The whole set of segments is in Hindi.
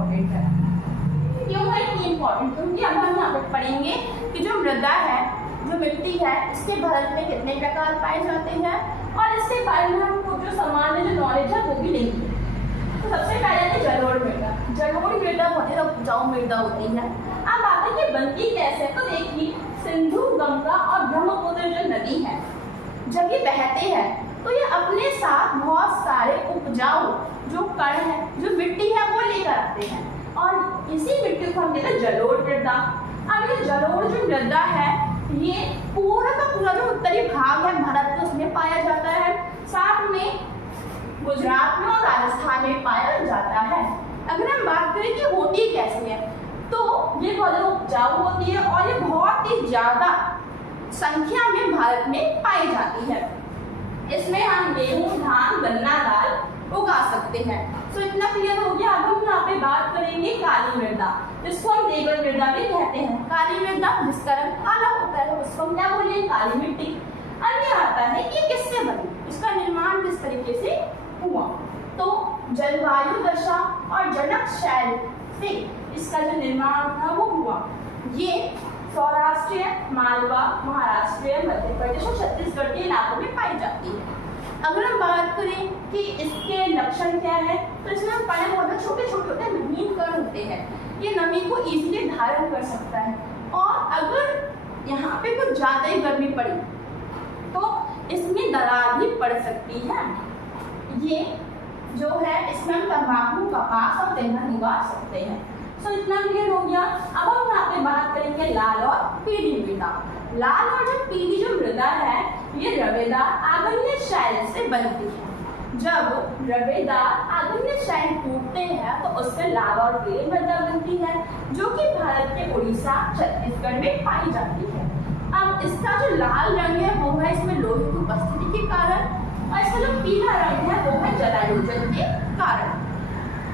इम्पोर्टेंट है। क्यों है ये इम्पोर्टेंट? क्योंकि अब हम यहाँ पे पढ़ेंगे कि जो मृदा है, जो मिट्टी है, इसके भारत में कितने प्रकार पाए जाते हैं और इसके बारे में हमको जो सामान्य जो नॉलेज है वो भी लेंगे। तो सबसे पहले है जलोढ़ मृदा। जलोढ़ मृदा बहुत ही उपजाऊ मृदा होती है। अब बात है कि बनती कैसे? तो देखिए, सिंधु, गंगा और ब्रह्मपुत्र जो नदी है, जब ये बहते हैं तो ये अपने साथ बहुत सारे उपजाऊ जो कण है, जो मिट्टी है, वो लेकर आते हैं और इसी मिट्टी को हम कहते हैं जलोढ़ मृदा। अब ये जलोढ़ जो मृदा है, ये पूरा का पूरा जो उत्तरी भाग है भारत में, उसमें पाया जाता है। साथ में गुजरात में और राजस्थान में पाया जाता है। अगर हम बात करें कि होती कैसे है, तो ये बहुत ज़्यादा उपजाऊ होती है और ये बहुत ही ज़्यादा संख्या में भारत में पाई जाती है। इसमें हम गेहूं, धान, गन्ना, दाल उगा सकते हैं। तो इतना क्लियर हो गया। अब हम यहाँ पे बात करेंगे काली मृदा, जिसको हम देवल मृदा भी कहते हैं। काली मृदा जिसका रंग काला होता है, उसको हम क्या बोलेंगे? काली मिट्टी। अब ये आता है कि किससे बनी, इसका निर्माण किस तरीके से हुआ? तो जलवायु दशा और जनक शैल से इसका जो निर्माण था वो हुआ। ये सौराष्ट्रीय, मालवा, महाराष्ट्रीय, मध्य प्रदेश और छत्तीसगढ़ के इलाकों में पाई जाती है। अगर हम बात करें कि इसके लक्षण क्या है, तो इसमें हम पानी बहुत छोटे छोटे होते हैं, महीन कण होते हैं। ये नमी को इजीली धारण कर सकता है और अगर यहाँ पे कुछ ज़्यादा ही गर्मी पड़ी तो इसमें दरार भी पड़ सकती है। ये जो है, इसमें हम तंबाकू, कपास और तिलहन उगा सकते हैं। तो इतना क्लियर हो गया। अब हम यहाँ पे बात करेंगे लाल और पीली मृदा। लाल और जो पीली जो मृदा है, ये रवेदार आग्नेय शैल से बनती है। जब रवेदार आग्नेय शैल टूटते हैं तो उससे लाल और पीली मृदा बनती है, जो कि भारत के उड़ीसा, छत्तीसगढ़ में पाई जाती है। अब इसका जो लाल रंग है वो है इसमें लोहे की उपस्थिति के कारण, और इसका जो पीला रंग है वो है जलायोजन के कारण।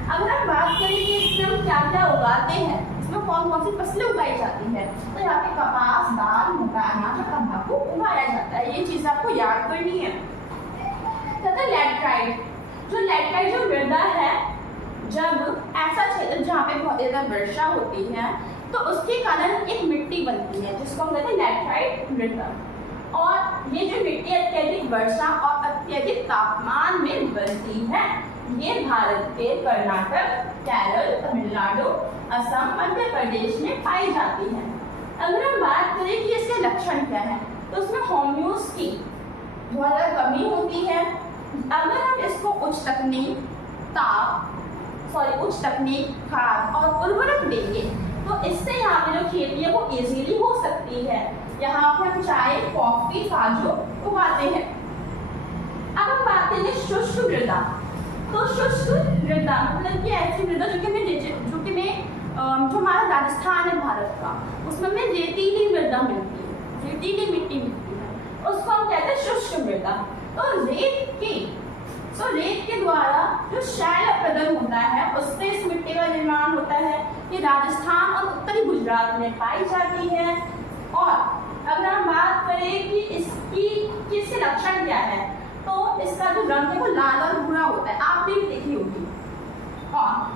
अगर हम बात करें कि इसमें हम क्या क्या उगाते हैं, इसमें कौन कौन सी फसलें उगाई जाती है, तो यहाँ पे कपास, दाल, मोटा अनाज और तंबाकू उगाया जाता है। ये चीज़ आपको याद करनी है। लैटराइट, जो लैटराइट जो मृदा है, जब ऐसा क्षेत्र जहाँ पे बहुत ज़्यादा वर्षा होती है तो उसके कारण एक मिट्टी बनती है जिसको हम कहते हैं लैटराइट मृदा। और ये जो मिट्टी अत्यधिक वर्षा और अत्यधिक तापमान में बनती है। ये भारत के कर्नाटक, केरल, तमिलनाडु, असम, मध्य प्रदेश में पाई जाती है। अगर हम बात करें कि इसके लक्षण क्या है, तो उसमें होम्यूस की बहुत ज़्यादा कमी होती है। अगर हम इसको उच्च तकनीक, खाद और उर्वरक देंगे तो इससे यहाँ पे जो खेती है वो इजीली हो सकती है। यहाँ पे हम चाय, कॉफी, काजू उगाते हैं। अब हम बात करेंगे शुष्क मृदा। तो शुष्क मृदा मतलब कि ऐसी मृदा जो हमारा राजस्थान है भारत का, उसमें हमें रेतीली मृदा मिलती है, रेतीली मिट्टी मिलती है, उसको हम कहते हैं शुष्क मृदा। तो रेत के द्वारा जो शैल अपरदन होता है उससे इस मिट्टी का निर्माण होता है। ये राजस्थान और उत्तरी गुजरात में पाई जाती है। और अगर हम बात करें कि इसके लक्षण क्या है, तो इसका जो रंग है वो लाल और भूरा होता है, आपने भी देखी होगी। और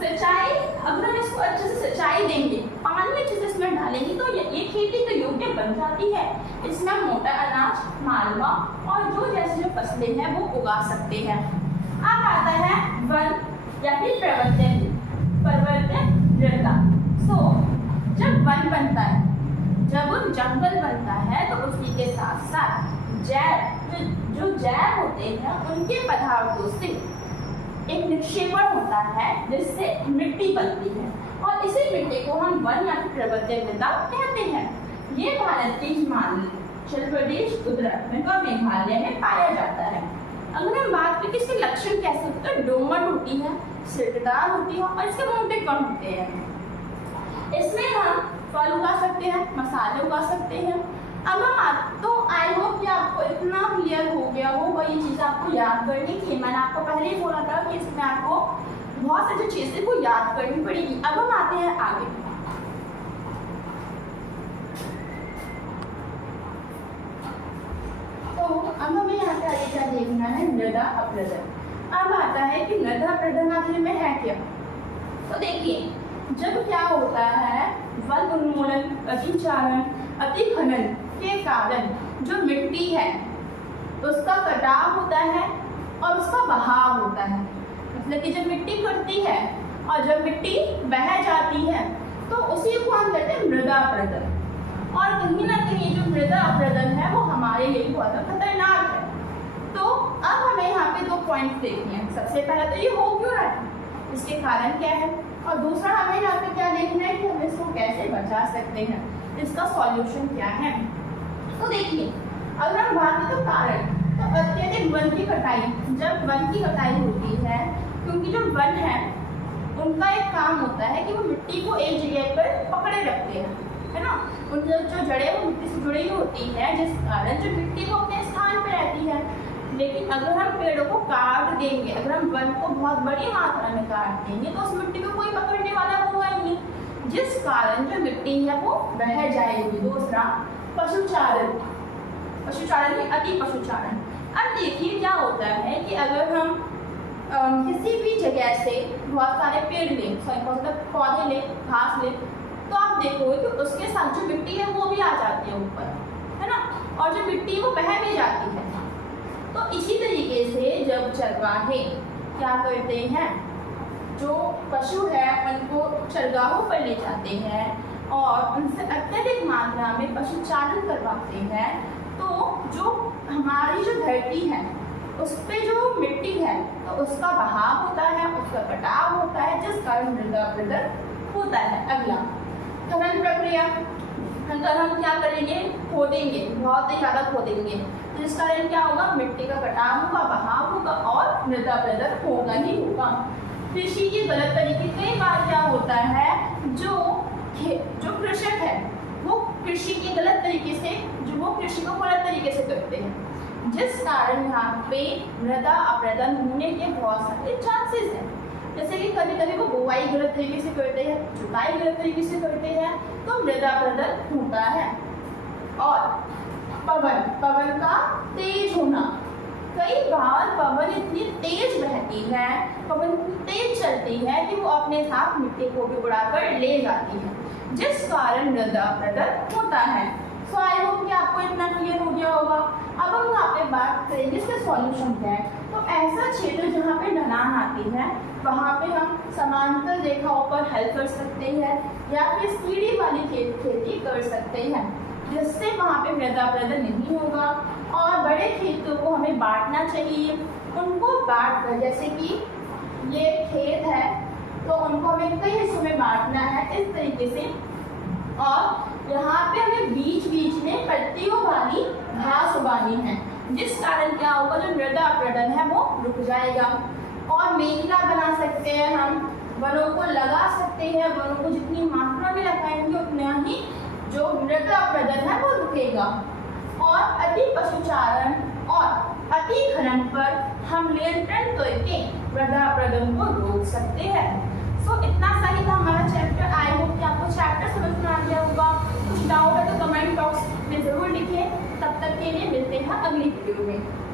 सिंचाई, अगर हम इसको अच्छे से सिंचाई देंगे, पानी अच्छे से इसमें डालेंगे तो ये खेती के योग्य बन जाती है। इसमें मोटा अनाज, मालवा और जो जैसे जो फसलें हैं वो उगा सकते हैं। अब आता है वन या फिर पर्वतीय मृदा। जब वन बनता है, जब जंगल बनता है तो उसी के साथ साथ जो जैव होते हैं उनके पदार्थों से एक निक्षेपण होता है जिससे मिट्टी बनती है और इसी मिट्टी को हम वन या फिर पर्वतीय मृदा कहते हैं। ये भारत के हिमाचल प्रदेश, उत्तराखंड और मेघालय में पाया जाता है। अगर हम बात करें कि इसके लक्षण कैसे होते हैं, दोमट होती है, सिरकदार होती है और इसके मोटे कण होते हैं। इसमें हम फल उगा सकते हैं, मसाले उगा सकते हैं। अब हम तो आई होप कि आपको इतना क्लियर हो गया होगा, ये चीज़ आपको याद करनी थी। मैंने आपको पहले ही बोला था कि इसमें आपको बहुत सारी चीज़ें को याद करनी पड़ेगी। अब हम आते हैं आगे। तो अब हमें यहाँ पे आगे क्या देखना है, मृदा अपरदन। अब आता है कि मृदा अपरदन आखिर में है क्या। तो देखिए, जब क्या होता है, वन उन्मूलन, अतिचारण, अतिखनन के कारण जो मिट्टी है उसका कटाव होता है और उसका बहाव होता है। मतलब कि जब मिट्टी कटती है और जब मिट्टी बह जाती है तो उसी को हम कहते हैं मृदा अपरदन। और कहीं ना कहीं जो मृदा अपरदन है वो हमारे लिए बहुत खतरनाक है। तो अब हमें यहाँ पे 2 पॉइंट्स देखने हैं। सबसे पहला तो ये हो क्यों रहा है, इसके कारण क्या है, और दूसरा हमें यहाँ पे क्या देखना है कि हम इसको कैसे बचा सकते हैं, इसका सॉल्यूशन क्या है। तो देखिए, अगर हम बात करें तो कारण, तो अत्यधिक वन की कटाई, जब वन की कटाई होती है, क्योंकि जो वन है उनका एक काम होता है कि वो मिट्टी को एक जगह पर पकड़े रखते हैं, है ना। उनकी जो जड़ें वो मिट्टी से जुड़ी होती है, जिस कारण जो मिट्टी को अपने स्थान पर रहती है। लेकिन अगर हम पेड़ों को काट देंगे, अगर हम वन को बहुत बड़ी मात्रा में काट देंगे तो उस मिट्टी को कोई पकड़ने वाला होगा ही नहीं, जिस कारण जो मिट्टी है वो बह जाएगी। दूसरा, पशुचारण, पशुचारण में अति पशुचारण। अब देखिए क्या होता है कि अगर हम किसी भी जगह से बहुत सारे पेड़ लें, मतलब पौधे लें, घास लें, तो आप देखोगे कि उसके साथ जो मिट्टी है वो भी आ जाती है ऊपर, है ना, और जो मिट्टी वो बह भी जाती है। तो इसी तरीके से जब चरवाहे क्या करते हैं, जो पशु है उनको चरगाहों पर ले जाते हैं और उनसे अत्यधिक मात्रा में पशुचारण करवाते हैं, तो जो हमारी जो धरती है उस पर जो मिट्टी है तो उसका बहाव होता है, उसका कटाव होता है, जिस कारण मृदा अपरदन होता है। अगला, खनन प्रक्रिया। अगर हम क्या करेंगे, खोदेंगे, बहुत ही ज़्यादा खोदेंगे, जिस कारण क्या होगा, मिट्टी का कटाव होगा, बहाव होगा और मृदा अपरदन होगा ही होगा। कृषि के गलत तरीके, कई बार क्या होता है, जो कृषक है वो कृषि के गलत तरीके से, जो वो कृषि को गलत तरीके से करते हैं, जिस कारण यहाँ पे मृदा अपरदन होने के बहुत सारे चांसेस हैं। जैसे कि कभी कभी वो बुवाई गलत तरीके से करते हैं, जुताई गलत तरीके से करते हैं, तो मृदा अपरदन होता है। और पवन का तेज होना, कई बार पवन इतनी तेज बहती है, पवन तेज चलती है कि वो अपने साथ मिट्टी को भी उड़ाकर ले जाती है, जिस कारण मृदा अपरदन होता है। सो आई होप कि आपको इतना क्लियर हो गया होगा। अब हम यहाँ पे बात करेंगे इसका सॉल्यूशन क्या है। तो ऐसा क्षेत्र जहाँ पे ढलान आती है वहाँ पे हम समांतर रेखाओं पर हल कर सकते हैं या फिर सीढ़ी वाली खेती कर सकते हैं, जिससे वहाँ पे मृदा अपरदन नहीं होगा। और बड़े खेतों को हमें बांटना चाहिए, उनको बांट कर, जैसे कि ये खेत है तो उनको हमें कई हिस्सों में बांटना है इस तरीके से। और यहाँ पे हमें बीच बीच में पत्तियों वाली घास उगानी है, जिस कारण क्या होगा, जो मृदा अपरदन है वो रुक जाएगा। और मेखला बना सकते हैं, हम वनों को लगा सकते हैं, वनों को जितनी मात्रा में लगाएंगे उतना ही जो मृदा अपरदन है वो रुकेगा। और अति पशुचारण और अति खनन पर हम नियंत्रण करके मृदा अपरदन को रोक सकते हैं। सो इतना सही था हमारा चैप्टर। आई होप कि आपको चैप्टर समझ में आ गया होगा। कुछ डाउट है तो कमेंट बॉक्स में ज़रूर लिखें। तब तक के लिए मिलते हैं अगली वीडियो में।